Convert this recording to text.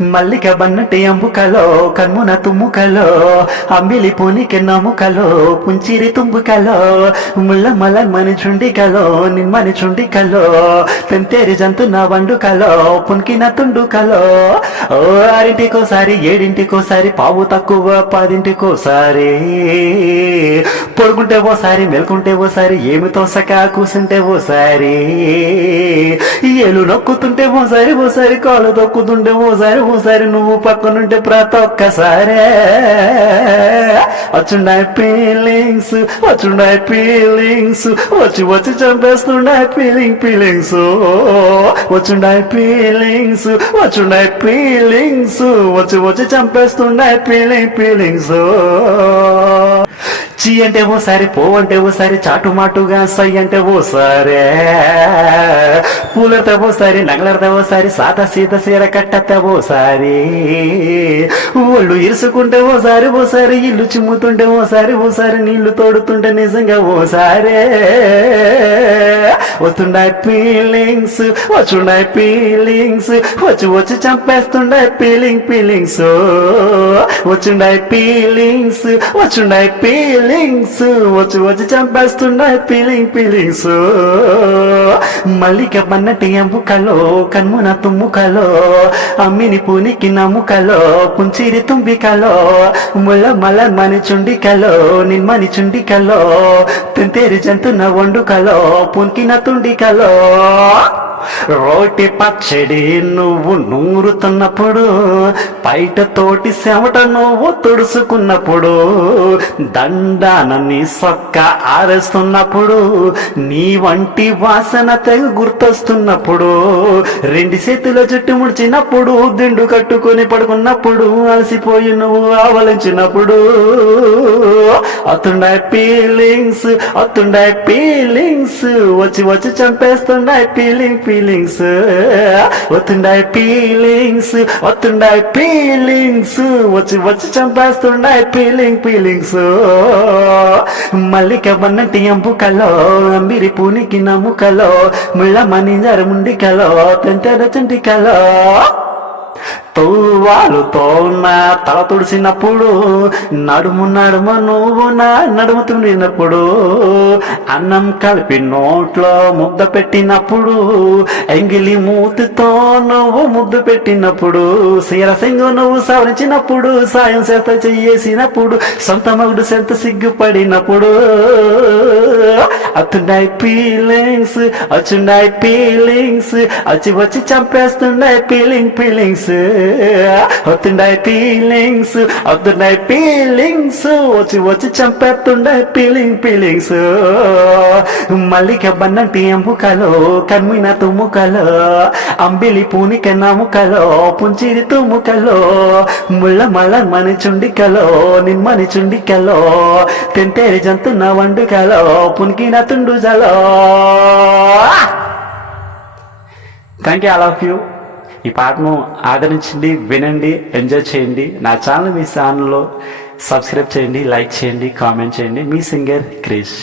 మల్లిక బన్నటి అంబుకలో కన్మున తుమ్ముకలో అంబిలి పూనికి నముకలో పుంచిరి తుంబుకలో ముళ్ళ మల మని చుండికలో నిమ్మని చుండికలో తెంతేరి జంతు నా వండుకలో పున్కిన తుండుకలో ఓ ఆరింటికోసారి ఏడింటికోసారి పావు తక్కువ పదింటికోసారి పొడుకుంటే ఓసారి మెలుకుంటే ఓసారి ఏమి తోసక కూసుంటే ఓసారి ఏలు నొక్కుతుంటే ఓసారి ఓసారి కాళ్ళు తొక్కుతుంటే ఓసారి నువ్వు పక్కనుంటే ప్రతి ఒక్కసారే వచ్చుండాయి ఫీలింగ్స్ వచ్చి చంపేస్తున్నాయి ఫీలింగ్స్ వచ్చుండాయి ఫీలింగ్స్ వచ్చి చంపేస్తున్నాయి ఫీలింగ్స్ చీ అంటే ఓసారి పో అంటే ఓసారి చాటుమాటుగా సై అంటే ఓసారే పూలతో ఓసారి నగలతో ఓసారి సాత సీత సీర కట్టత ఓసారి ఒళ్ళు ఇరుసుకుంటే ఓసారి ఇల్లు చిమ్ముతుంటే ఓసారి నీళ్లు తోడుతుంటే నిజంగా ఓసారే వస్తుండాయి ఫీలింగ్స్ వచ్చి చంపేస్తుండాయి ఫీలింగ్స్ వచ్చుండాయి ఫీలింగ్స్ వచ్చి చంపేస్తున్నాయి ఫీలింగ్స్ మల్లిక బన్నటి అంబుకలో కన్మున తుమ్ముకలో అమ్మిని పూనికి నమ్ముకలో పుంచిరి తుంబికలో ముళ్ళ మల మని చుండికలో నిమ్మని చుండికలో తెంతేరి జంతున వండుకలో పుంకిన తుండికలో రోటి పచ్చడి నువ్వు నూరుతున్నప్పుడు బయట తోటి చెమట నువ్వు తుడుచుకున్నప్పుడు దండాన నీ సొక్క ఆరేస్తున్నప్పుడు నీ వంటి వాసన తెగ గుర్తొస్తున్నప్పుడు రెండు చేతుల చుట్టు ముడిచినప్పుడు దిండు కట్టుకొని పడుకున్నప్పుడు అలసిపోయి నువ్వు ఆవలించినప్పుడు వస్తుండాయి ఫీలింగ్స్ వచ్చి చంపేస్తున్నాయి ఫీలింగ్స్ వస్తుండాయి ఫీలింగ్స్ వచ్చి చంపేస్తున్నాయి ఫీలింగ్స్ మల్లిక బన్నటి అంబుకలో అంబిరి పూనికి నమ్ముకలో ముళ్ళ మనింజర ముండికలో తెంతెర చుంటికలో తోవాలుతో నా తల తుడిసినప్పుడు నడుము నువ్వు నా నడుము తుండినప్పుడు అన్నం కలిపి నోట్లో ముద్ద పెట్టినప్పుడు ఎంగిలి మూతితో నువ్వు ముద్దు పెట్టినప్పుడు సీరసింగు నువ్వు సవరించినప్పుడు సాయం చేత చెయ్యేసినప్పుడు సొంత మగుడు సెంత సిగ్గుపడినప్పుడు అతుండాయి ఫీలింగ్స్ వచ్చి చంపేస్తున్నాయి ఫీలింగ్స్ వస్తుండాయి ఫీలింగ్స్ వచ్చి చంపేస్తుండాయి ఫీలింగ్స్ మల్లిక బన్నటి అంబుకలో కన్మిన తుమ్ముకలో అంబిలి పూనిక నముకలో పుంచిరి తుమ్ముకలో ముళ్ళ మల మని చుండికలో నిమ్మని చుండికలో తెంతేరి జంతున్న వండుకలో పునికిన తుండుజలో. Thank you all of you. ఈ పాటను ఆదరించండి, వినండి, ఎంజాయ్ చేయండి. నా ఛానల్ మీ ఛానల్లో సబ్స్క్రైబ్ చేయండి, లైక్ చేయండి, కామెంట్ చేయండి. మీ సింగర్ క్రిష్.